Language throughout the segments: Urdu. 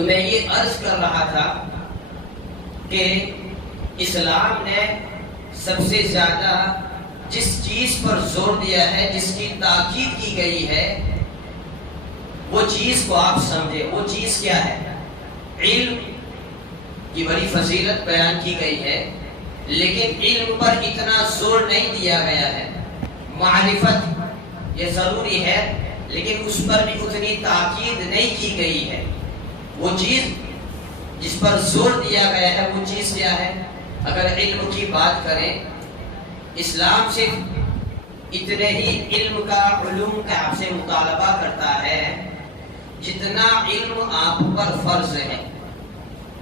تو میں یہ عرض کر رہا تھا کہ اسلام نے سب سے زیادہ جس چیز پر زور دیا ہے، جس کی تاکید کی گئی ہے، وہ چیز کو آپ سمجھے۔ وہ چیز کیا ہے؟ علم کی بڑی فضیلت بیان کی گئی ہے، لیکن علم پر اتنا زور نہیں دیا گیا ہے۔ معرفت یہ ضروری ہے، لیکن اس پر بھی اتنی تاکید نہیں کی گئی ہے۔ وہ چیز جس پر زور دیا گیا ہے وہ چیز کیا ہے؟ اگر علم کی بات کریں، اسلام صرف اتنے ہی علم کا، علوم کا آپ سے مطالبہ کرتا ہے جتنا علم آپ پر فرض ہے۔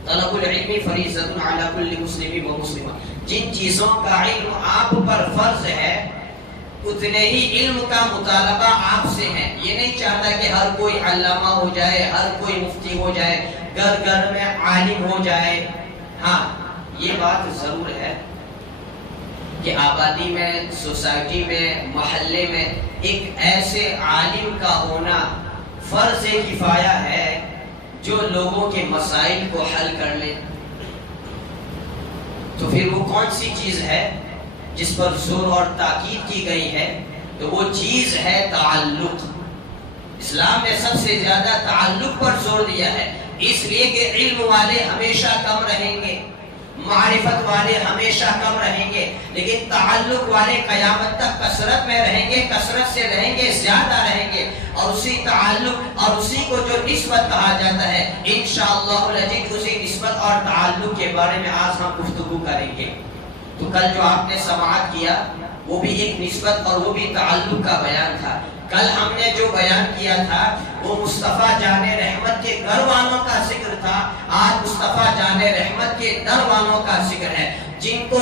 طلب العلم فریضۃ علی کل مسلم و مسلمہ، جن چیزوں کا علم آپ پر فرض ہے اتنے ہی علم کا مطالبہ آپ سے ہے۔ یہ نہیں چاہتا کہ ہر کوئی علامہ ہو جائے، ہر کوئی مفتی ہو جائے، گھر گھر میں عالم ہو جائے۔ ہاں یہ بات ضرور ہے کہ آبادی میں، سوسائٹی میں، محلے میں ایک ایسے عالم کا ہونا فرض کفایہ ہے جو لوگوں کے مسائل کو حل کر لے۔ تو پھر وہ کون سی چیز ہے جس پر زور اور تاکید کی گئی ہے؟ تو وہ چیز ہے تعلق۔ اسلام نے سب سے زیادہ تعلق پر زور دیا ہے، اس لیے کہ علم والے ہمیشہ کم رہیں گے، معرفت والے ہمیشہ کم رہیں گے، لیکن تعلق والے قیامت تک کثرت میں رہیں گے، کثرت سے رہیں گے، زیادہ رہیں گے۔ اور اسی تعلق اور اسی کو جو نسبت کہا جاتا ہے، انشاءاللہ العزیز اسی نسبت اور تعلق کے بارے میں آج ہم گفتگو کریں گے۔ تو کل جو آپ نے سماعت کیا وہ بھی ایک نسبت اور وہ بھی تعلق کا بیان تھا۔ کل ہم نے جو بیان کیا تھا وہ مصطفیٰ جان رحمت کے گھر والوں کا ذکر تھا۔ آج مصطفیٰ جان رحمت کے در والوں کا ذکر ہے۔ جن کو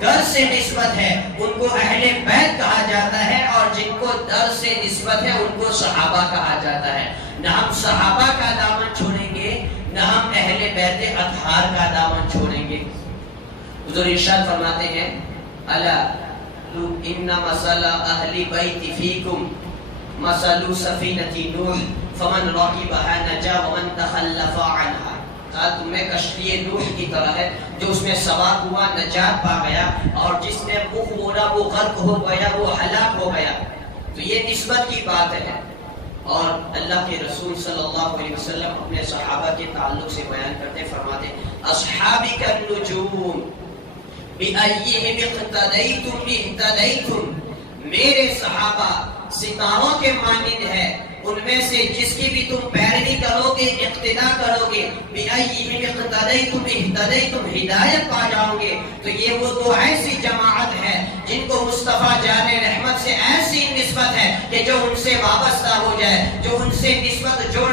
گھر سے نسبت ہے ان کو اہل بیت کہا جاتا ہے، اور جن کو در سے نسبت ہے ان کو صحابہ کہا جاتا ہے۔ نہ ہم صحابہ کا دامن چھوڑیں گے، نہ ہم اہل بیت اطہار کا دامن چھوڑیں گے۔ حضور ارشاد فرماتے ہیں، الا ان مثل اہل بیت فیکم مثل سفینۃ نوح فمن رکبها نجا ومن تخلف عنها۔ کہا تمہیں کشتی نوح کی طرح ہے، جو اس میں سوار ہوا نجات پا گیا، اور جس نے منہ موڑا وہ غرق ہو گیا، وہ ہلاک ہو گیا۔ تو یہ نسبت کی بات ہے۔ اور اللہ کے رسول صلی اللہ علیہ وسلم اپنے صحابہ کے تعلق سے بیان کرتے فرماتے، اصحابی کالنجوم بِأَيِّهِمْ اقْتَدَيْتُمْ اهْتَدَيْتُمْ، میرے صحابہ ستاروں کے مانند ہے، ان میں سے جس کی بھی تم پیروی کرو گے، اقتدا کرو گے، بِأَيِّهِمْ اقْتَدَيْتُمْ اهْتَدَيْتُمْ، ہدایت پا جاؤ گے۔ تو یہ وہ دو ایسی جماعت ہے جن کو مصطفیٰ جان رحمت سے ایسی نسبت ہے کہ جو ان سے وابستہ ہو جائے، جو ان سے نسبت جوڑ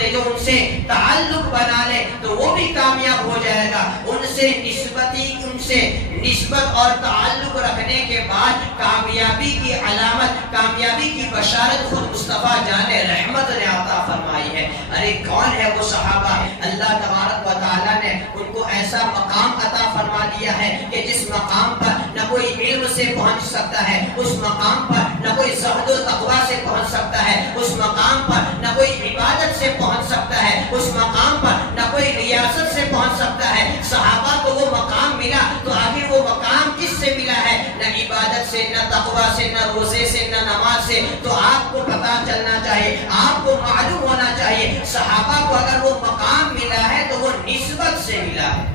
لے، جو ان سے تعلق بنا لے تو وہ بھی کامیاب ہو جائے گا۔ ان سے نسبت اور تعلق رکھنے کے بعد کامیابی کی علامت، کامیابی کی بشارت خود مصطفیٰ جان رحمت نے عطا فرمائی ہے۔ ارے کون ہے وہ صحابہ؟ اللہ تبارک و تعالیٰ نے ان کو ایسا مقام عطا فرما دیا ہے کہ جس مقام پر نہ کوئی علم سے پہنچ سکتا ہے، اس مقام پر نہ کوئی زہد و تقویٰ سے پہنچ سکتا ہے، اس مقام پر نہ کوئی عبادت سے پہنچ سکتا ہے، اس مقام پر نہ کوئی ریاست سے پہنچ سکتا ہے۔ صحابہ کو وہ مقام ملا تو آخر وہ مقام کس سے ملا ہے؟ نہ عبادت سے، نہ تقویٰ سے، نہ روزے سے، نہ نماز سے۔ تو آپ کو پتہ چلنا چاہیے، آپ کو معلوم ہونا چاہیے، صحابہ کو اگر وہ مقام ملا ہے تو وہ نسبت سے ملا ہے۔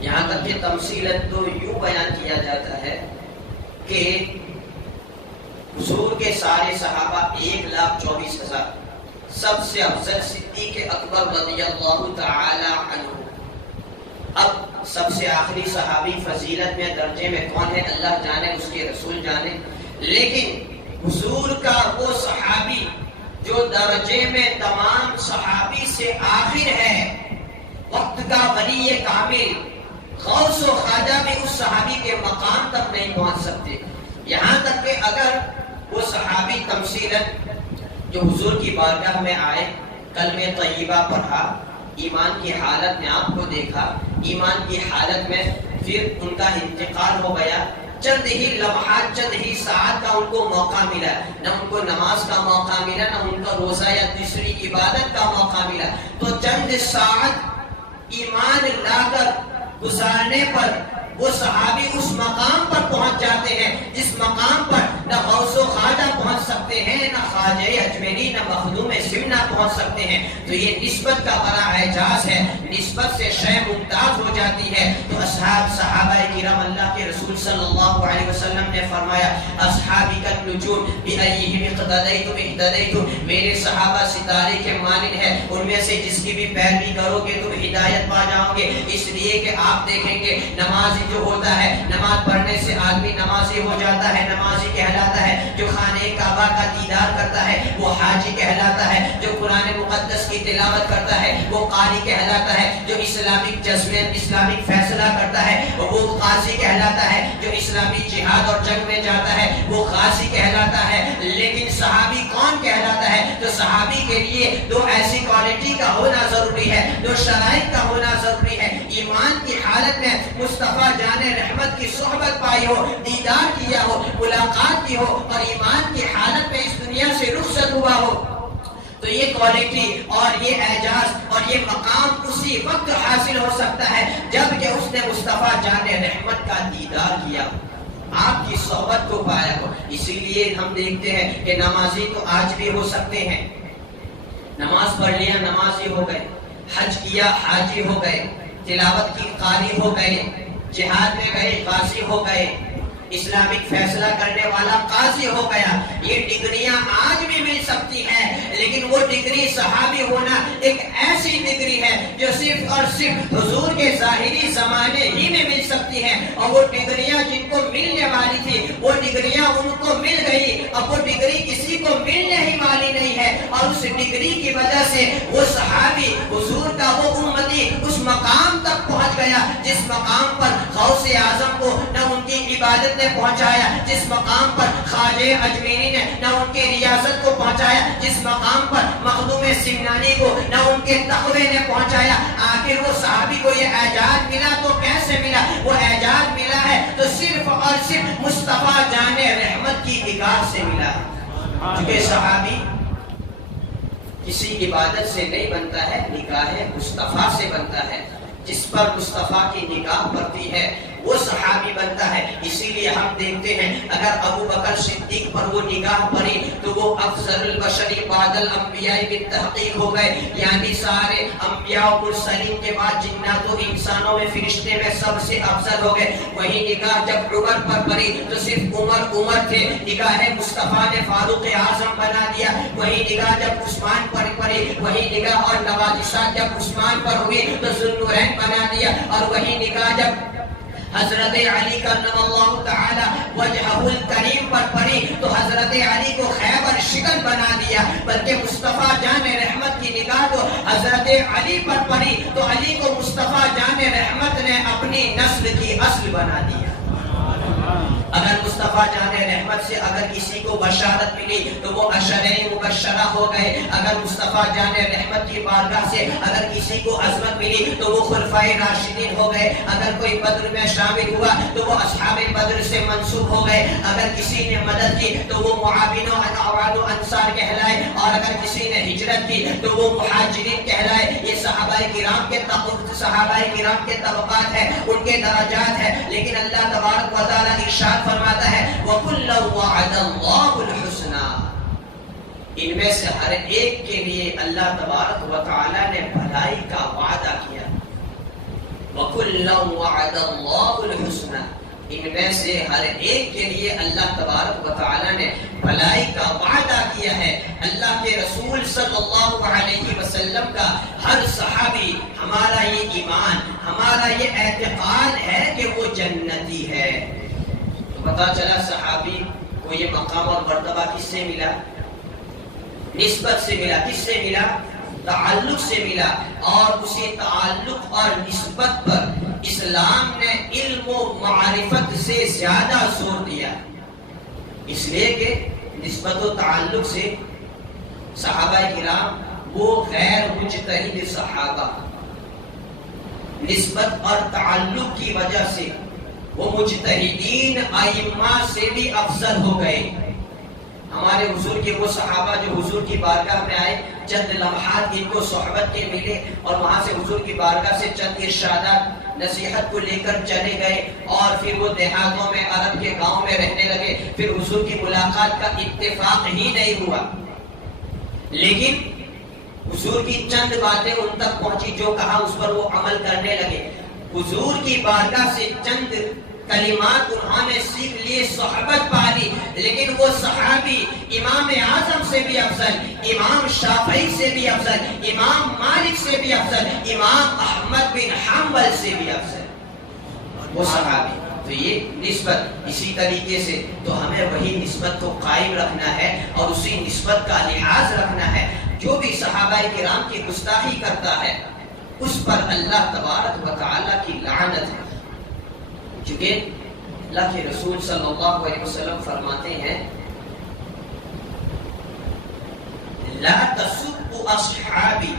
یہاں تک کہ تمثیلت تو یوں بیان کیا جاتا ہے کہ حضور کے سارے صحابہ 1,24,000، سب سے افضل صدیق اکبر رضی اللہ تعالی عنہ۔ اب سب سے آخری صحابی فضیلت میں، درجے میں کون ہے اللہ جانے، اس کے رسول جانے، لیکن حضور کا وہ صحابی جو درجے میں تمام صحابی سے آخر ہے، وقت کا ولی کامل، غوث و خواجہ بھی اس صحابی کے مقام تک نہیں پہنچ سکتے۔ یہاں تک کہ اگر وہ صحابی تمثیلاً جو حضور کی بارگاہ میں آئے، کلمہ طیبہ پڑھا، ایمان کی حالت میں آپ کو دیکھا، ایمان کی حالت میں پھر ان کا انتقال ہو گیا، چند ہی لمحات، چند ہی ساعت کا ان کو موقع ملا، نہ ان کو نماز کا موقع ملا، نہ ان کا روزہ یا دوسری عبادت کا موقع ملا، تو چند ساعت ایمان لا کر گزارنے پر وہ صحابی اس مقام پر پہنچ جاتے ہیں جس مقام پر نہ غوث و خواجہ پہنچ سکتے ہیں، نہ خواجہ اجمیری، نہ مخدوم سمنا پہنچ سکتے ہیں۔ تو یہ نسبت کا بڑا اعجاز ہے، نسبت سے شے ممتاز ہو جاتی ہے۔ تو صحابہ کرام اللہ کے رسول صلی اللہ علیہ وسلم نے فرمایا اصحابی کا نجوم بأیہم اقتدیتم اہتدیتم، میرے صحابہ ستارے کے مانند ہیں، ان میں سے جس کی بھی پیروی کرو گے تم ہدایت پا جاؤ گے۔ اس لیے کہ آپ دیکھیں گے نمازی جو ہوتا ہے، نماز پڑھنے سے آدمی نمازی ہو جاتا ہے، نمازی کہلاتا ہے۔ جو خانہ کعبہ کا دیدار کرتا ہے وہ حاجی کہلاتا ہے۔ جو قرآن مقدس کی تلاوت کرتا ہے وہ قاری کہلاتا ہے۔ جو اسلامک جذبات، اسلامک فیصلہ کرتا ہے وہ قاضی کہلاتا ہے۔ جو اسلامی جہاد اور جنگ میں جاتا ہے وہ غازی کہلاتا ہے۔ لیکن صحابی کون کہلاتا ہے؟ تو صحابی کے لیے دو ایسی کوالٹی کا ہونا ضروری ہے، دو شرائط کا ہونا ضروری ہے۔ ایمان کی حالت میں مصطفیٰ جان رحمت کی صحبت پائی ہو، دیدار کیا ہو، ملاقات کی ہو، اور ایمان کی حالت میں اس دنیا سے رخصت ہوا ہو، تو یہ کوالٹی اور یہ اعجاز اور یہ مقام اسی وقت حاصل ہو سکتا ہے جب کہ اس نے مصطفیٰ جان رحمت کا دیدار کیا، آپ کی صحبت کو پایا ہو۔ اسی لیے ہم دیکھتے ہیں کہ نمازی تو آج بھی ہو سکتے ہیں، نماز پڑھ لیا نمازی ہو گئے، حج کیا حاجی ہو گئے، تلاوت کی قاری ہو گئے، جہاد میں گئے غازی ہو گئے، اسلامک فیصلہ کرنے والا قاضی ہو گیا۔ یہ ڈگریاں آج بھی مل سکتی ہیں، لیکن وہ ڈگری صحابی ہونا ایک ایسی ڈگری ہے جو صرف اور صرف حضور کے ظاہری زمانے ہی میں مل سکتی ہیں، اور وہ ڈگریاں جن کو ملنے والی تھی وہ ڈگریاں ان کو مل گئی، اب وہ ڈگری کسی کو ملنے ہی والی نہیں ہے، اور اس ڈگری کی وجہ سے وہ صحابی حضور کا وہ امتی اس مقام تک پہنچ گیا جس مقام پر غوث اعظم کو نہ ان کی عبادت نے پہنچایا، جس مقام پر خواجہ اجمیری نے نہ ان کے ریاست کو پہنچایا، جس مقام پر مخدوم سمنانی کو نہ ان کے تقوی نے پہنچایا۔ آخر وہ صحابی کو یہ اعجاز ملا تو کیسے ملا؟ وہ اعجاز ملا ہے تو صرف اور صرف مصطفیٰ جان رحمت کی نگاہ سے ملا، کیونکہ صحابی کسی عبادت سے نہیں بنتا ہے، نگاہ مصطفیٰ سے بنتا ہے، جس پر مصطفیٰ کی نگاہ پڑتی ہے وہ صحابی بنتا ہے۔ اسی لیے ہم دیکھتے ہیں اگر ابو بکر صدیق پر وہ نگاہ پڑی تو وہ افضل البشر بعد الانبیاء بالتحقیق ہو گئے، یعنی سارے انبیاء و مرسلین کے بعد جنات و انسانوں میں فرشتے میں سب سے افضل ہو گئے۔ وہی نگاہ جب عمر پر پڑی تو صرف عمر تھے، نگاہ مصطفیٰ نے فاروق اعظم بنا دیا۔ وہی نگاہ جب عثمان پر پڑی، وہی نگاہ اور نوازشات جب عثمان پر ہوئی تو ذوالنورین بنا دیا، اور وہی نگاہ جب حضرت علی کرم اللہ تعالی وجہہ الکریم پر پڑی تو حضرت علی کو خیبر شکن بنا دیا۔ بلکہ مصطفیٰ جان رحمت کی نگاہ تو حضرت علی پر پڑی تو علی کو مصطفیٰ جان رحمت نے اپنی نسل کی اصل بنا دیا۔ اگر مصطفیٰ جان رحمت سے اگر کسی کو بشارت ملی تو وہ عشرہ مبشرہ ہو گئے، اگر مصطفیٰ جان رحمت کی بارگاہ سے اگر کسی کو عظمت ملی تو وہ خلفائے راشدین ہو گئے، اگر کوئی بدر میں شامل ہوا تو وہ اصحاب بدر سے منسوب ہو گئے، اگر کسی نے مدد کی تو وہ معاون و انصار کہلائے، اور اگر کسی نے ہجرت کی تو وہ مہاجرین کہلائے۔ یہ صحابہ کرام کے طبقات ہیں، ان کے درجات ہیں، لیکن اللہ تبارک و تعالیٰ ارشاد فرماتا ہے وَكُلًّا وَعَدَ اللَّهُ الْحُسْنَى، ان میں سے ہر ایک کے لیے اللہ تبارک و تعالیٰ نے بھلائی کا وعدہ کیا۔ وَكُلًّا وَعَدَ اللَّهُ الْحُسْنَى، ان میں سے ہر ایک کے لیے اللہ تبارک و تعالیٰ نے بھلائی کا وعدہ کیا ہے۔ اللہ کے رسول صلی اللہ علیہ وسلم کا ہر صحابی، ہمارا یہ ایمان، ہمارا یہ اعتقاد ہے کہ وہ جنتی ہے۔ پتا چلا صحابی کو یہ مقام اور مرتبہ کس سے ملا؟ نسبت سے ملا۔ کس سے ملا؟ تعلق سے ملا، اور اسی تعلق اور نسبت پر اسلام نے علم و معرفت سے زیادہ زور دیا، اس لیے کہ نسبت و تعلق سے صحابہ کرام وہ غیر مجتہد صحابہ، نسبت اور تعلق کی وجہ سے وہ مجتہدین ائمہ سے بھی افضل ہو گئے۔ ہمارے حضور کے وہ صحابہ جو حضور کی بارگاہ میں آئے، چند لمحات ان کو صحبت کے ملے اور وہاں سے حضور کی بارگاہ سے چند ارشادات نصیحت کو لے کر چلے گئے، اور پھر وہ دیہاتوں میں عرب کے گاؤں میں رہنے لگے۔ پھر حضور کی ملاقات کا اتفاق ہی نہیں ہوا، لیکن حضور کی چند باتیں ان تک پہنچی، جو کہا اس پر وہ عمل کرنے لگے۔ حضور کی بارگاہ سے چند کلمات انہوں نے سیکھ لیے، صحبت پالی، لیکن وہ صحابی امام اعظم سے بھی افضل، امام شافعی سے بھی افضل، امام مالک سے بھی افضل، امام احمد بن حنبل سے بھی افضل وہ صحابی۔ تو یہ نسبت اسی طریقے سے تو ہمیں وہی نسبت کو قائم رکھنا ہے اور اسی نسبت کا لحاظ رکھنا ہے۔ جو بھی صحابہ کرام کی گستاخی کرتا ہے اس پر اللہ تبارک و تعالی کی لعنت ہے، چونکہ اللہ کے رسول صلی اللہ علیہ وسلم فرماتے ہیں لا تسبوا اصحابی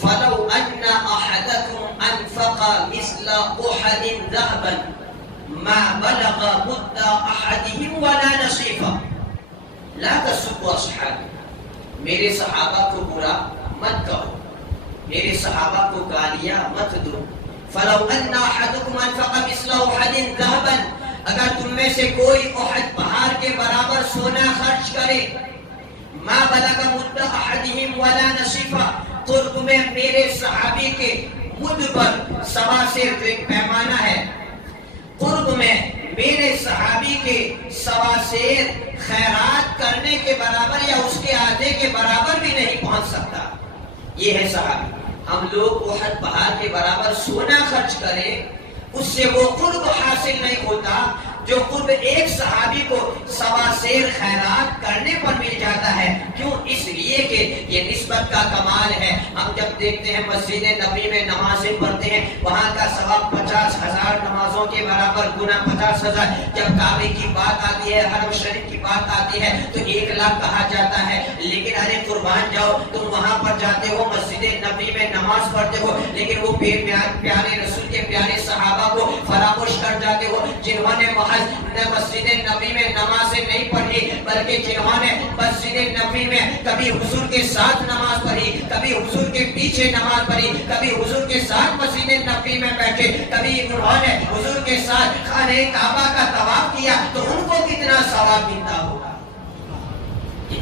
فلو ان احدكم انفق مثل احد ذهبا ما بلغ مد احدهم ولا نصيفا۔ لا تسبوا اصحابی، میرے صحابہ کو برا مت کہو، میرے صحابہ کو گالیاں مت دو۔ فلو ان احدكم انفق مثل احد ذهبا، اگر تم میں سے کوئی احد پہاڑ کے برابر سونا خرچ کرے، ما بلغ مد احدهم ولا نصيفا، قرب میں میرے صحابی کے مد پر سوا سیر ایک پیمانہ ہے، قرب میں میرے صحابی کے سوا سیر خیرات کرنے کے برابر یا اس کے آدھے کے برابر بھی نہیں پہنچ سکتا، یہ ہے صحابی۔ ہم لوگ احد پہاڑ کے برابر سونا خرچ کریں، اس سے وہ قرب حاصل نہیں ہوتا جو قرب ایک صحابی کو سوا سیر خیرات کرنے پر مل جاتا ہے۔ کیوں؟ اس لیے کہ یہ نسبت کا کمال ہے۔ ہم جب دیکھتے ہیں مسجد نبی میں نمازیں پڑھتے ہیں، وہاں کا ثواب 50,000 نمازوں کے برابر گنا 50,000۔ جب کعبے کی بات آتی ہے، حرم شریف کی بات آتی ہے تو 1,00,000 کہا جاتا ہے، لیکن ارے قربان جاؤ، تم وہاں پر جاتے ہو، مسجد نبی میں نماز پڑھتے ہو، لیکن وہ پیارے رسول کے پیارے صحابہ کو فراموش کر جاتے ہو، جنہوں نے مسجد نبی میں نمازیں نہیں پڑھی، بلکہ جنہوں نے مسجد نبی میں کبھی حضور کے ساتھ نماز پڑھی، کبھی حضور کے پیچھے نماز پڑھی، کبھی حضور کے ساتھ مسجد نبی میں بیٹھے، کبھی انہوں نے حضور کے ساتھ خانہ کعبہ کا طواف کیا، تو ان کو کتنا ثواب ملتا ہوگا۔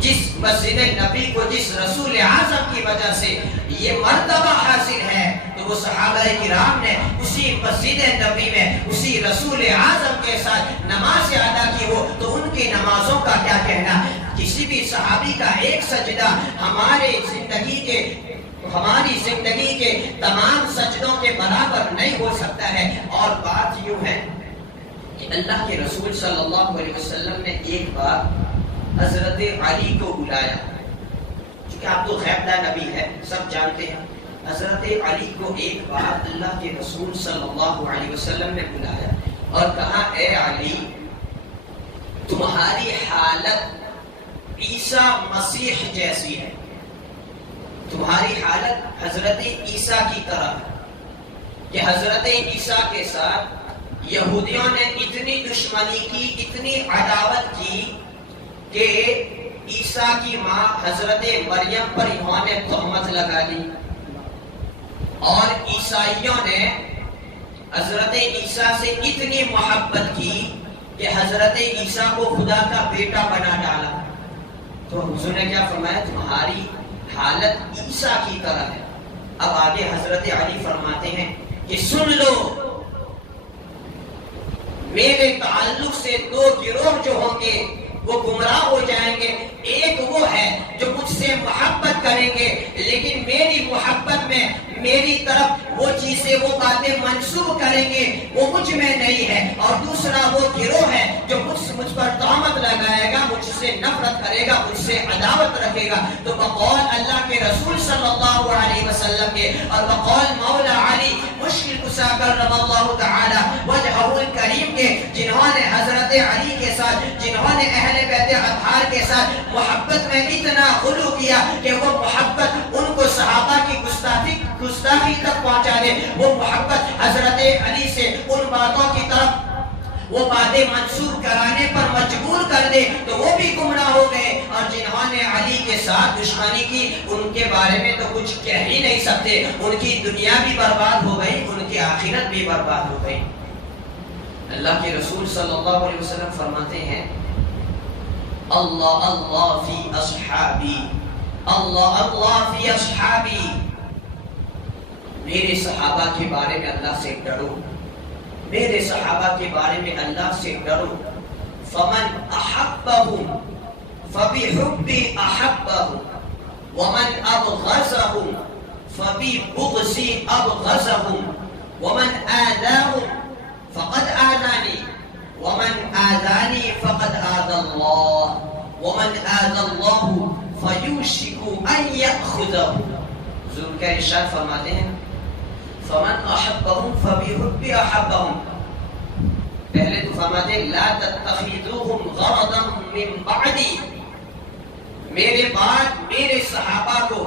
جس مسجد نبی کو جس رسول اعظم کی وجہ سے یہ مرتبہ حاصل ہے، تو وہ صحابہ کرام نے اسی مسجد نبی میں اسی رسول اعظم کے ساتھ نماز ادا کی ہو، تو ان کی نمازوں کا کیا کہنا۔ کسی بھی صحابی کا ایک سجدہ ہماری زندگی کے تمام سجدوں کے برابر نہیں ہو سکتا ہے۔ اور بات یوں ہے کہ اللہ کے رسول صلی اللہ علیہ وسلم نے ایک بار حضرت علی کو بلایا، کیونکہ آپ تو غیب نبی ہے، سب جانتے ہیں۔ حضرت علی کو ایک بار اللہ کے رسول صلی اللہ علیہ وسلم نے بلایا اور کہا، اے علی، تمہاری حالت عیسیٰ مسیح جیسی ہے، تمہاری حالت حضرت عیسیٰ کی طرح ہے کہ حضرت عیسیٰ کے ساتھ یہودیوں نے اتنی دشمنی کی، اتنی عداوت کی کہ عیسیٰ کی ماں حضرت مریم پر انہوں نے تہمت لگا دی، اور عیسائیوں نے حضرت عیسیٰ سے اتنی محبت کی کہ حضرت عیسیٰ کو خدا کا بیٹا بنا ڈالا۔ تو حضور نے کیا فرمایا؟ تمہاری حالت عیسیٰ کی طرح ہے۔ اب آگے حضرت علی فرماتے ہیں کہ سن لو، میرے تعلق سے دو گروہ جو ہوں گے وہ گمراہ ہو جائیں گے۔ ایک وہ ہے جو مجھ سے محبت کریں گے، لیکن میری محبت میں میری طرف وہ چیزیں، وہ باتیں منسوب کریں گے، وہ مجھ میں نہیں ہے۔ اور دوسرا وہ گروہ ہے جو مجھ پر تہمت لگائے گا، مجھ سے نفرت کرے گا، مجھ سے عداوت رکھے گا۔ تو بقول اللہ کے رسول صلی اللہ علیہ وسلم کے اور بقول مولا علی مشکل کشا کرم اللہ تعالی وجہہ الکریم کے، جنہوں نے حضرت علی کے ساتھ، جنہوں نے اہل بیت اطہار کے ساتھ محبت میں اتنا غلو کیا کہ وہ محبت ان کو صحابہ کی گستاخی تک پہنچا دے، وہ محبت حضرت وہ باتیں منسوخ کرانے پر مجبور کر دے تو وہ بھی گمراہ ہو گئے، اور جنہوں نے علی کے ساتھ دشمنی کی ان کے بارے میں تو کچھ کہہ ہی نہیں سکتے، ان کی دنیا بھی برباد ہو گئی، ان کی آخرت بھی برباد ہو گئی۔ اللہ کے رسول صلی اللہ علیہ وسلم فرماتے ہیں اللہ اللہ فی اصحابی، اللہ اللہ فی اصحابی، میرے صحابہ کے بارے میں اللہ سے ڈرو، میرے صحابہ کے بارے میں اللہ سے ڈرو۔ فمن احبهم فبحبی احبهم ومن ابغضهم فببغضی ابغضهم ومن آذاهم فقد آذانی ومن آذانی فقد آذى الله ومن آذى الله فیوشک ان یأخذه۔ حضور کا ارشاد فرماتے ہیں فمن احبهم فبحبی احبهم، پہلے تو فرماتے ہیں لا تتخذوهم غرضا من بعدی، میرے بعد میرے صحابہ کو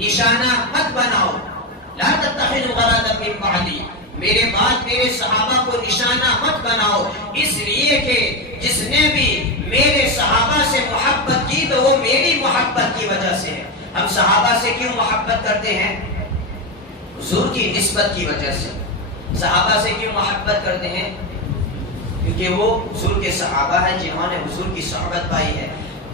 نشانہ مت بناؤ، لا تتخذوا غرضا من بعدی، میرے بعد میرے صحابہ کو نشانہ مت بناؤ، اس لیے کہ جس نے بھی میرے صحابہ سے محبت کی تو وہ میری محبت کی وجہ سے ہے۔ ہم صحابہ سے کیوں محبت کرتے ہیں؟ حضور کی نسبت کی وجہ سے۔ صحابہ سے کیوں محبت کرتے ہیں؟ کیونکہ وہ حضور کے صحابہ ہیں جنہوں نے حضور کی صحبت پائی ہے۔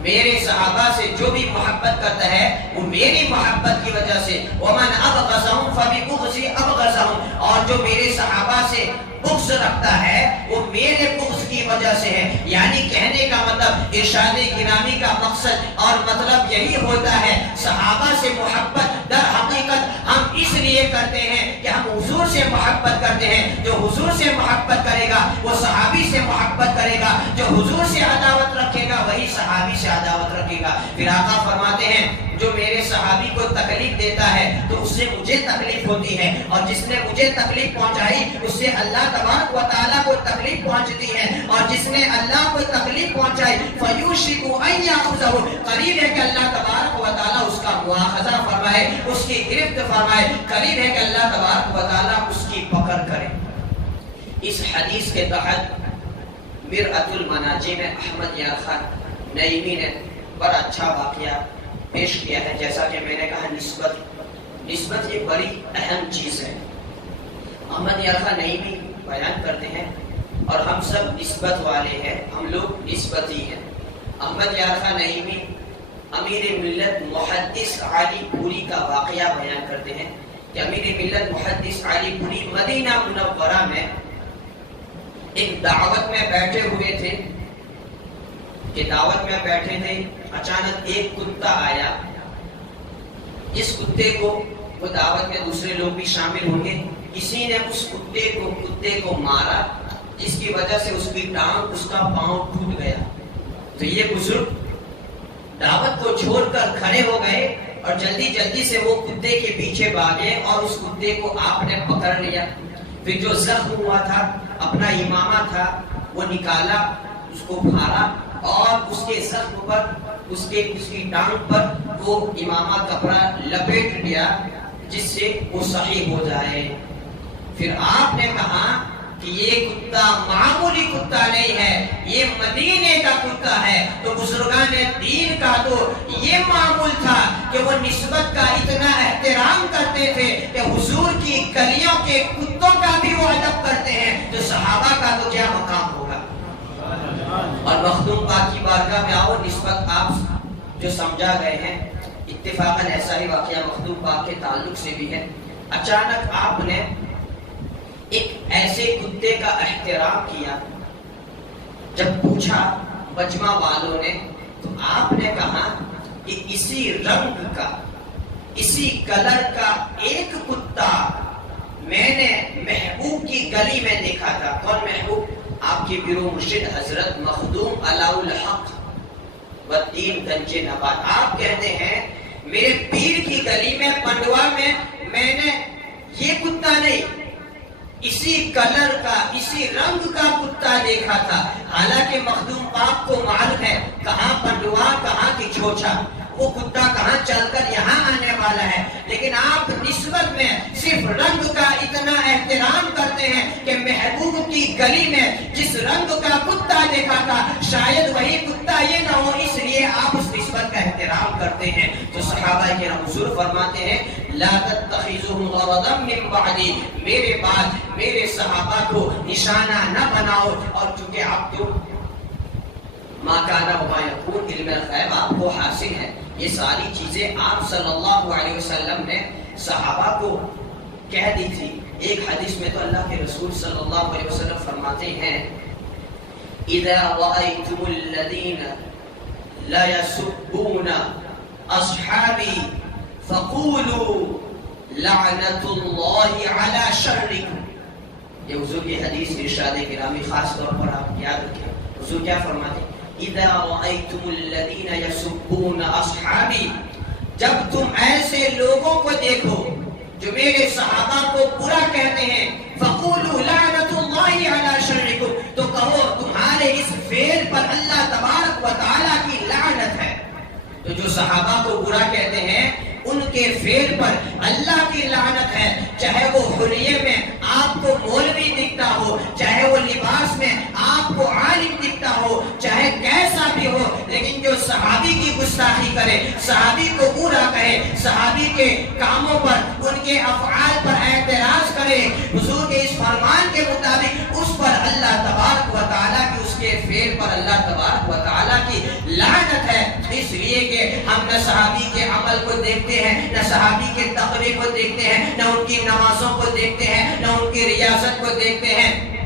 میرے صحابہ سے جو بھی محبت کرتا ہے وہ میری محبت کی وجہ سے۔ ومن ابغضهم فببغضی ابغضهم، اور جو میرے صحابہ سے بغض رکھتا ہے وہ میرے بغض کی وجہ سے ہے۔ یعنی کہنے کا مطلب، ارشاد گرامی کا مقصد اور مطلب یہی ہوتا ہے، صحابہ سے محبت در حقیقت ہم اس لیے کرتے ہیں کہ ہم حضور سے محبت کرتے ہیں۔ جو حضور سے محبت کرے گا وہ صحابی سے محبت کرے گا، جو حضور سے عداوت رکھے گا وہی صحابی سے عداوت رکھے گا۔ پھر آقا فرماتے ہیں جو میرے صحابی کو تکلیف دیتا ہے تو اس سے مجھے تکلیف ہوتی ہے، اور جس نے مجھے تکلیف پہنچائی اس سے اللہ تبارک و تعالیٰ کو تکلیف پہنچتی ہے، اور جس نے اللہ کو تکلیف پہنچائی فیوشک ان یاخذہ، قریب ہے کہ اللہ تبارک و تعالیٰ اس کا مواخذہ فرمائے، اس کی گرفت فرمائے، قریب ہے کہ اللہ تبارک و تعالیٰ اس کی پکڑ کرے۔ اس حدیث کے تحت مرأۃ المناجم میں احمد یار خان نعیمی نے بڑا اچھا واقعہ پیش کیا ہے۔ جیسا کہ میں نے کہا نسبت یہ بڑی اہم چیز ہے۔ احمد یار خان نعیمی بیان کرتے ہیں اور ہم سب نسبت والے ہیں، ہم لوگ نسبتی ہیں۔ احمد یار خان نعیمی امیر ملت محدث علی پوری کا واقعہ بیان کرتے ہیں کہ امیر ملت محدث علی پوری مدینہ منورہ میں ایک دعوت میں بیٹھے ہوئے تھے کہ دعوت میں بیٹھے تھے، اچانک ایک کتا آیا، جس کتے کو وہ دعوت میں دوسرے لوگ بھی شامل ہوں گے، کسی نے اس کتے کو مارا جس کی وجہ سے اس کی ٹانگ، اس کا پاؤں ٹوٹ گیا۔ تو یہ بزرگ دعوت کو چھوڑ کر کھڑے ہو گئے اور جلدی سے وہ کتے کے پیچھے بھاگے اور اس کتے کو آپ نے پکڑ لیا۔ پھر جو زخم ہوا تھا، اپنا امامہ تھا وہ نکالا، اس کو پھاڑا اور اس کے زخم پر، اس کی ٹانگ پر وہ امامہ کپڑا لپیٹ لیا جس سے وہ صحیح ہو جائے۔ پھر آپ نے کہا کہ یہ کتا معمولی کتا نہیں ہے، یہ مدینے کا کتا ہے۔ تو بزرگان دین کا تو یہ معمول تھا کہ وہ نسبت کا اتنا احترام کرتے تھے کہ حضور کی گلیوں کے کتوں کا بھی وہ ادب کرتے ہیں، تو صحابہ کا تو کیا مقام ہوگا۔ اور مخدوم پاک کی بارگاہ میں آؤ، نسبت آپ جو سمجھا گئے ہیں، اتفاقاً ایسا ہی واقعہ مخدوم پاک کے تعلق سے بھی ہے۔ اچانک آپ نے ایک ایسے کتے کا احترام کیا، جب پوچھا مجمع والوں نے تو آپ نے کہا کہ اسی رنگ کا، اسی کلر کا ایک کتا میں نے محبوب کی گلی میں دیکھا تھا۔ کون محبوب؟ آپ کے پیر و مرشد حضرت مخدوم علاء الحق والدین گنج نبات۔ آپ کہتے ہیں میرے پیر کی گلی میں، پنڈوا میں نے یہ کتا نہیں، اسی کلر کا، اسی رنگ کا کتا دیکھا تھا۔ حالانکہ مخدوم پاک کو معلوم ہے کہاں پنڈوا، کہاں کی چھوچا، وہ کتا کہاں چل کر یہاں آنے والا ہے، لیکن آپ نسبت میں صرف رنگ کا اتنا احترام کرتے ہیں کہ محبوب کی گلی میں جس رنگ رنگ کا کتا دیکھا تھا، شاید وہی کتا یہ نہ ہو، اس لیے آپ اس نسبت کا احترام کرتے ہیں۔ تو صحابہ کرام حضور فرماتے ہیں لا تتخذوهم غرضا من بعدی، میرے بعد میرے صحابہ کو نشانہ نہ بناؤ، اور چونکہ آپ تو ما کان وما یکون علم الغیب آپ کو حاصل ہے، یہ ساری چیزیں آپ صلی اللہ علیہ وسلم نے صحابہ کو کہہ دی تھی۔ ایک حدیث میں تو اللہ کے رسول صلی اللہ علیہ وسلم فرماتے ہیں اذا رأيتم الذين لا يسبون اصحابي فقولوا لعنت اللہ علی شرکم۔ یہ حضور کی حدیث ارشاد گرامی خاص طور پر آپ یاد رکھیں، حضور کیا فرماتے ہیں اذا رأيتم الذين يسبون اصحابي، جب تم ایسے لوگوں کو دیکھو جو میرے صحابہ کو برا کہتے ہیں، فقولوا لعنت اللہ علی شرکم، تو کہو تمہارے اس فعل پر اللہ تبارک و تعالی کی لعنت ہے۔ تو جو صحابہ کو برا کہتے ہیں ان کے فعل پر اللہ کی لعنت ہے، چاہے وہ حلیے میں آپ کو مولوی دکھتا ہو، چاہے وہ لباس میں آپ کو عالم دکھتا ہو، چاہے کیسا بھی ہو، لیکن جو صحابی کی گستاخی کرے، صحابی کو برا کہے، صحابی کے کاموں پر ان کے افعال پر اعتراض کرے، حضور کے اس فرمان کے مطابق اس پر اللہ تبارک و تعالیٰ کی، اس کے فعل پر اللہ تبارک و تعالیٰ کی لعنت ہے۔ اس لیے کہ ہم نہ صحابی کے عمل کو دیکھتے ہیں، نہ صحابی کے تقوی کو دیکھتے ہیں، نہ ان کی نمازوں کو دیکھتے ہیں، نہ ان کی ریاضت کو دیکھتے ہیں،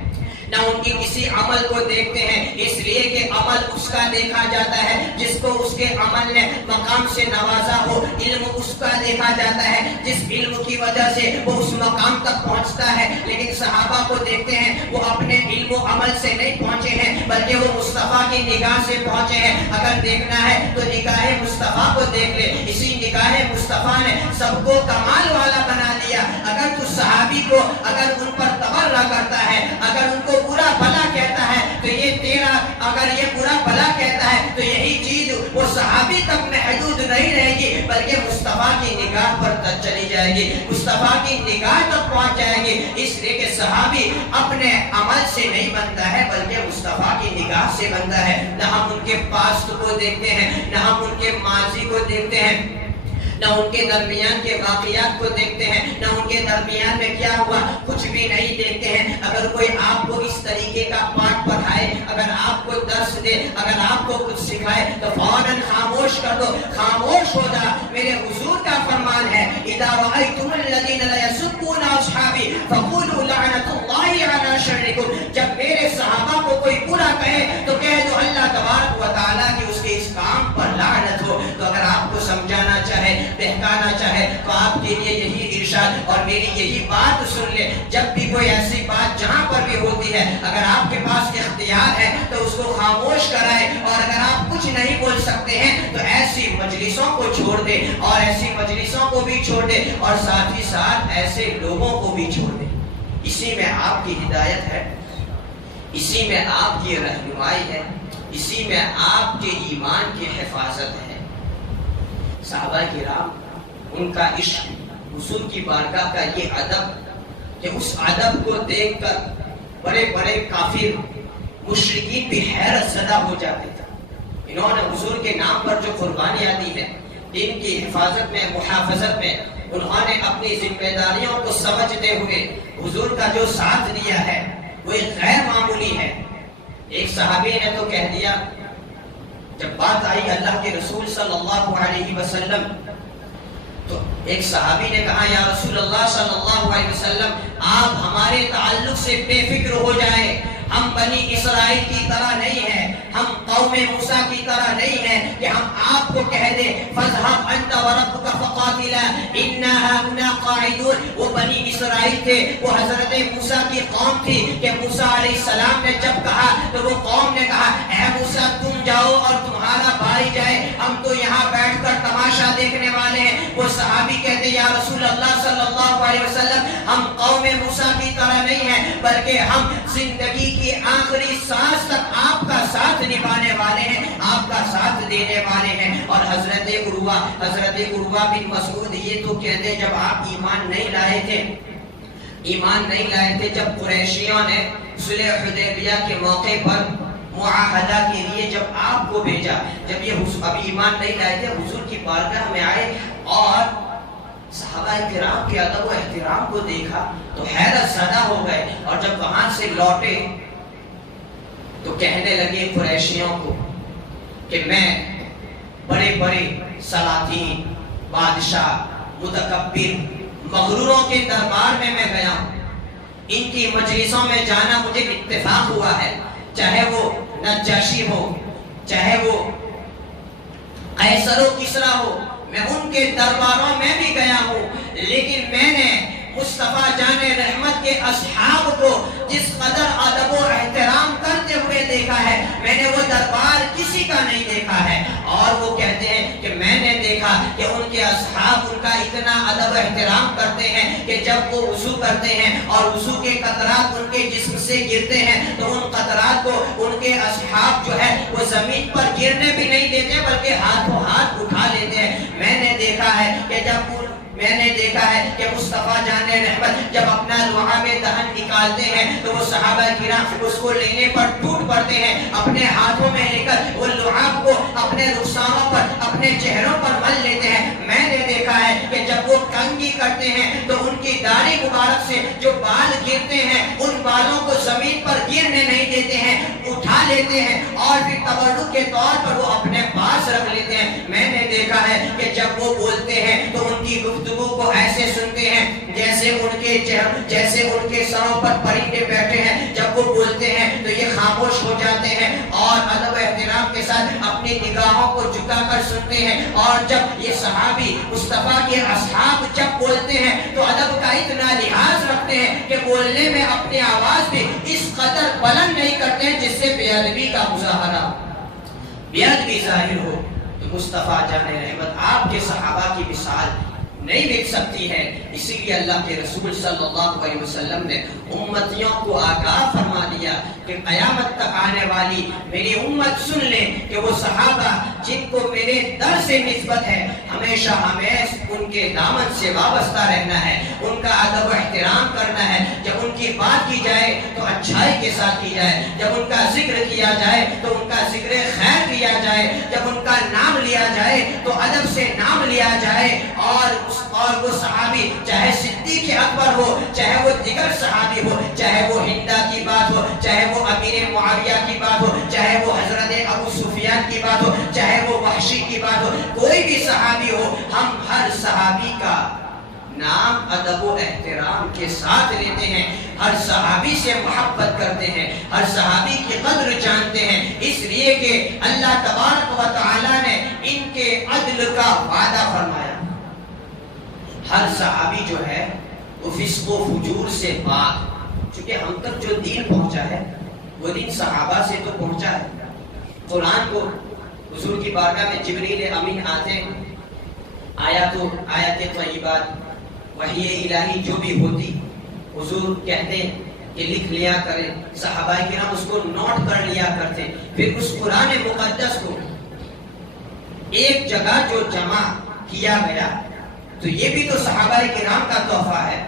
نہ ان کی کسی عمل کو دیکھتے ہیں، اس لیے کہ عمل اس کا دیکھا جاتا ہے جس کو اس کے عمل نے مقام سے نوازا ہو، علم اس کا دیکھا جاتا ہے جس علم کی وجہ سے وہ اس مقام تک پہنچتا ہے۔ لیکن صحابہ کو دیکھتے ہیں وہ اپنے علم و عمل سے نہیں پہنچے ہیں بلکہ وہ مصطفیٰ کی نگاہ سے پہنچے ہیں۔ اگر دیکھنا ہے تو نگاہ مصطفیٰ کو دیکھ لے، اسی نگاہ مصطفیٰ نے سب کو کمال والا بنا دیا۔ اگر تو صحابی کو اگر ان پر تبرہ کرتا ہے، اگر ان کو برا بھلا کہتا ہے تو یہ تیرا، اگر یہ برا بھلا کہتا ہے تو یہی چیز وہ صحابی تک محدود نہیں رہے گی بلکہ مصطفیٰ کی نگاہ پر تک چلی جائے گی، مصطفیٰ کی نگاہ تک پہنچ جائے گی۔ اس لیے کہ صحابی اپنے عمل سے نہیں بنتا ہے بلکہ مصطفیٰ کی نگاہ سے بنتا ہے۔ نہ ہم ان کے پاسٹ کو دیکھتے ہیں، نہ ہم ان کے ماضی کو دیکھتے ہیں، نہ ان کے درمیان کے واقعات کو دیکھتے ہیں، نہ ان کے درمیان میں کیا ہوا کچھ بھی نہیں دیکھتے ہیں۔ اگر کوئی آپ کو اس طریقے کا پاٹ پڑھائے، اگر آپ کو درس دے، اگر آپ کو کچھ سکھائے تو فوراً خاموش کر دو، خاموش ہو جا۔ میرے حضور کا فرمان ہے اذا رأيتم الذين لا يسبون اصحابي فقولوا لعنت اللہ علی شرکم، جب میرے صحابہ کو کوئی برا کہے تو کہہ دو اللہ تبارک و تعالیٰ کی اس کے اس کام پر لعنت ہو۔ تو اگر آپ کو سمجھانا چاہے، بہکانا چاہے تو آپ کے لیے یہی ارشاد اور میری یہی بات سن لے، جب بھی کوئی ایسی بات جہاں پر بھی ہوتی ہے اگر آپ کے پاس اختیار ہے تو اس کو خاموش کرائے، اور اگر آپ کچھ نہیں بول سکتے ہیں تو ایسی مجلسوں کو چھوڑ دے، اور ایسی مجلسوں کو بھی چھوڑ دے، اور ساتھ ہی ساتھ ایسے لوگوں کو بھی چھوڑ دے۔ اسی میں آپ کی ہدایت ہے، اسی میں آپ کی رہنمائی ہے، اسی میں آپ کے ایمان کی حفاظت ہے۔ صحابہ کرام ان کا عشق، حضور کی بارگاہ کا یہ ادب کہ اس ادب کو دیکھ کر بڑے بڑے کافر مشرکین بھی حیرت زدہ ہو جاتے تھے۔ انہوں نے حضور کے نام پر جو قربانیاں دی ہیں، دین کی حفاظت میں، محافظت میں، انہوں نے اپنی ذمہ داریوں کو سمجھتے ہوئے حضور کا جو ساتھ دیا ہے وہ ایک غیر معمولی ہے۔ ایک صحابی نے تو کہہ دیا، جب بات آئی اللہ کے رسول صلی اللہ علیہ وسلم تو ایک صحابی نے کہا یا رسول اللہ صلی اللہ علیہ وسلم آپ ہمارے تعلق سے بے فکر ہو جائیں، ہم بنی اسرائیل کی طرح نہیں ہیں، ہم قوم موسیٰ کی طرح نہیں ہیں کہ ہم آپ کو کہہ دیں فَاذْهَبْ أَنْتَ وَرَبُّكَ فَقَاتِلَا إِنَّا هَاهُنَا قَاعِدُونَ۔ وہ بنی اسرائیل تھے، وہ حضرت موسیٰ کی قوم تھی کہ موسیٰ علیہ السلام نے جب کہا تو وہ قوم نے کہا اے موسیٰ تم جاؤ اور تمہارا بھائی جائے، ہم تو یہاں بیٹھ کر تماشا دیکھنے والے ہیں۔ وہ صحابی کہتے یا رسول اللہ صلی اللہ علیہ وسلم ہم قوم موسیٰ کی طرح نہیں ہیں بلکہ ہم زندگی کی آخری سانس تک آپ کا ساتھ نبھانے والے ہیں، آپ کا ساتھ دینے والے ہیں۔ اور حضرت عروہ بن مسعود یہ تو کہتے جب آپ ایمان نہیں لائے تھے ایمان نہیں لائے تھے جب قریشیوں نے صلح حدیبیہ کے موقع پر معاہدہ کے لیے جب آپ کو بھیجا، جب یہ ابھی ایمان نہیں لائے تھے، حضور کی بارگاہ میں آئے اور صحابہ کرام کے ادب و احترام کو دیکھا تو حیرت زدہ ہو گئے، اور جب وہاں سے لوٹے تو کہنے لگے قریشیوں کو کہ میں بڑے بڑے سلاطین، بادشاہ، متکبر، مغروروں کے دربار میں گیا ہوں، ان کی مجلسوں میں جانا مجھے اتفاق ہوا ہے، چاہے وہ نجاشی ہو، چاہے وہ قیصر و کسریٰ ہو، میں ان کے درباروں میں بھی گیا ہوں، لیکن میں نے مصطفیٰ جان رحمت کے اصحاب کو جس قدر ادب و احترام کرتے ہوئے دیکھا ہے، میں نے وہ دربار کسی کا نہیں دیکھا ہے۔ اور وہ کہتے ہیں کہ میں نے دیکھا کہ ان کے اصحاب ان کا اتنا ادب و احترام کرتے ہیں کہ جب وہ وضو کرتے ہیں اور وضو کے قطرات ان کے جسم سے گرتے ہیں تو ان قطرات کو ان کے اصحاب جو ہے وہ زمین پر گرنے بھی نہیں دیتے بلکہ ہاتھوں ہاتھ اٹھا لیتے ہیں۔ میں نے دیکھا ہے کہ مصطفیٰ جان رحمت جب اپنا لعاب دہن نکالتے ہیں تو وہ صحابہ کرام اس کو لینے پر ٹوٹ پڑتے ہیں، اپنے ہاتھوں میں لے کر وہ لعاب کو اپنے رخساروں پر، اپنے چہروں پر مل لیتے ہیں۔ میں نے دیکھا ہے کہ جب وہ کنگھی کرتے ہیں تو ان کی داڑھی مبارک سے جو بال گرتے ہیں ان بالوں کو زمین پر گرنے نہیں دیتے ہیں، اٹھا لیتے ہیں اور پھر تبرک کے طور پر وہ اپنے پاس رکھ لیتے ہیں۔ میں نے دیکھا ہے کہ جب وہ بولتے ہیں تو ان کی گفتگو کو ایسے سنتے ہیں جیسے ان کے سروں پر پرندے بیٹھے ہیں، جب وہ بولتے ہیں تو یہ خاموش ہو جاتے ہیں اور ادب و احترام کے ساتھ اپنی نگاہوں کو جھکا کر سنتے ہیں۔ اور جب یہ صحابی مصطفیٰ کے اصحاب جب بولتے ہیں تو ادب کا اتنا لحاظ رکھتے ہیں کہ بولنے میں اپنی آواز بھی اس قدر بلند نہیں کرتے ہیں جس سے بے ادبی کا مظاہرہ، بے ادبی ظاہر ہو۔ تو مصطفیٰ جان رحمت آپ کے صحابہ کی مثال نہیں مل سکتی ہے، اسی لیے اللہ کے رسول صلی اللہ علیہ وسلم نے امتیوں کو آگاہ فرما دیا کہ قیامت تک آنے والی میری امت سن لے کہ وہ صحابہ جن کو میرے در سے نسبت ہے ہمیشہ ہمیں ان کے دامن سے وابستہ رہنا ہے، ان کا ادب و احترام کرنا ہے۔ جب ان کی بات کی جائے تو اچھائی کے ساتھ کی جائے، جب ان کا ذکر کیا جائے تو ان کا ذکر خیر کیا جائے، جب ان کا نام لیا جائے تو ادب سے نام لیا جائے۔ اور وہ صحابی چاہے صدیق اکبر ہو، چاہے وہ دیگر صحابی ہو، چاہے وہ ہندا کی بات ہو، چاہے وہ امیر معاویہ کی بات ہو، چاہے وہ حضرت ابو سفیان کی بات ہو، چاہے وہ وحشی کی بات ہو، کوئی بھی صحابی ہو، ہم ہر صحابی کا نام ادب و احترام کے ساتھ لیتے ہیں، ہر صحابی سے محبت کرتے ہیں، ہر صحابی کی قدر جانتے ہیں، اس لیے کہ اللہ تبارک و تعالی نے ان کے عدل کا وعدہ فرمایا۔ ہر صحابی جو ہے وہ فسق و فجور سے پاک، چونکہ ہم تک جو دین پہنچا ہے وہ دین صحابہ سے تو پہنچا ہے۔ قرآن کو حضور کی بارگاہ میں جبریل امین آتے آیات طیبات وحی الہی جو بھی ہوتی حضور کہتے کہ لکھ لیا کریں، صحابہ کرام اس کو نوٹ کر لیا کرتے، پھر اس قرآن مقدس کو ایک جگہ جو جمع کیا گیا تو یہ بھی تو صحابہ کرام کا تحفہ ہے۔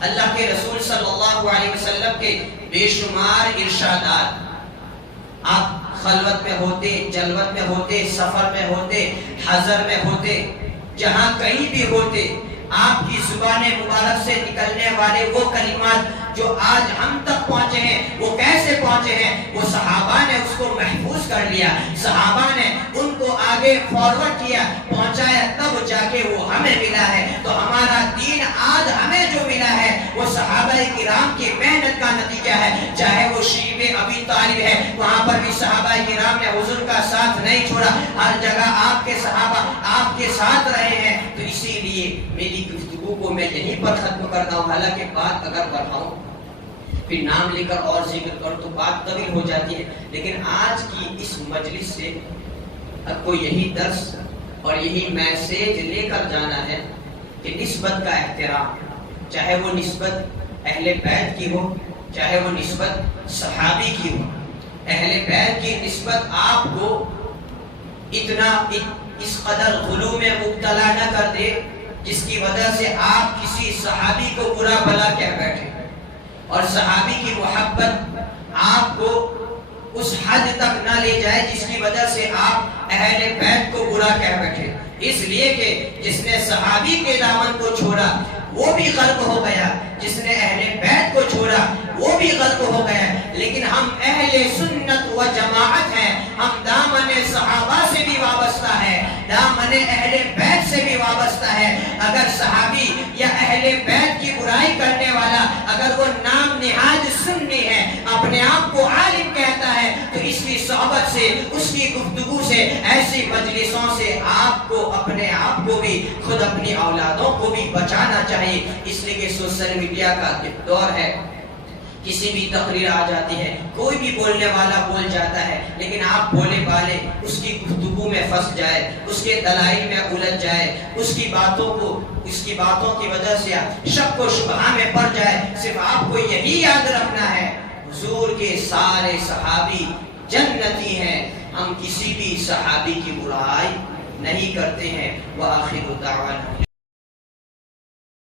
اللہ کے رسول صلی اللہ علیہ وسلم کے بے شمار ارشادات، آپ خلوت میں ہوتے، جلوت میں ہوتے، سفر میں ہوتے، حضر میں ہوتے، جہاں کہیں بھی ہوتے، آپ کی زبان مبارک سے نکلنے والے وہ کلمات جو آج ہم تک پہنچے ہیں وہ کیسے پہنچے ہیں؟ وہ صحابہ نے اس کو محفوظ کر لیا، صحابہ نے ان کو آگے فارورڈ کیا، پہنچایا، تب جا کے وہ ہمیں ملا ہے۔ تو ہمارا دین آج ہمیں جو ملا ہے وہ صحابہ کرام کی محنت کا نتیجہ ہے۔ چاہے وہ شیب ابی طالب ہے، وہاں پر بھی صحابہ کرام نے حضور کا ساتھ نہیں چھوڑا، ہر جگہ آپ کے صحابہ آپ کے ساتھ رہے ہیں۔ تو اسی لیے میری گفتگو کو میں یہیں پر ختم کرتا ہوں، حالانکہ بات اگر بڑھاؤں پھر نام لے کر اور ذکر کروں تو بات طویل ہو جاتی ہے، لیکن آج کی اس مجلس سے اب کو یہی درس اور یہی میسیج لے کر جانا ہے کہ نسبت کا احترام، چاہے وہ نسبت اہل بیت کی ہو، چاہے وہ نسبت صحابی کی ہو، اہل بیت کی نسبت آپ کو اتنا اس قدر غلو میں مبتلا نہ کر دے جس کی وجہ سے آپ کسی صحابی کو برا بھلا کہہ بیٹھے، اور صحابی کی محبت آپ کو اس حد تک نہ لے جائے جس کی وجہ سے آپ اہل بیت کو برا کہہ بیٹھے، اس لیے کہ جس نے صحابی کے دامن کو چھوڑا وہ بھی غرق ہو گیا، جس نے اہل بیت کو چھوڑا وہ بھی غرق ہو گیا۔ لیکن ہم اہل سنت و جماعت ہیں، ہم دامن صحابہ سے بھی وابستہ ہے، دامن اہل بیت سے بھی وابستہ ہے۔ اگر صحابی یا اہل بیت کی برائی کرنے والا اگر وہ نام نہاد سنی ہے، اپنے آپ کو عالم کہتا ہے، تو اس کی صحبت سے، اس کی گفتگو سے، ایسی مجلسوں سے آپ کو اپنے آپ کو بھی، خود اپنی اولادوں کو بھی بچانا چاہیے۔ اس لیے کہ سوشل میڈیا کا دور ہے، کسی بھی تقریر آ جاتی ہے، کوئی بھی بولنے والا بول جاتا ہے، لیکن آپ بولے بالے اس کی گفتگو میں پھنس جائے، اس کے دلائل میں الجھ جائے، اس کی باتوں کی وجہ سے شک و شبہہ میں پڑ جائے۔ صرف آپ کو یہی یاد رکھنا ہے، حضور کے سارے صحابی جنتی ہیں، ہم کسی بھی صحابی کی برائی نہیں کرتے ہیں۔ وآخر دعوانا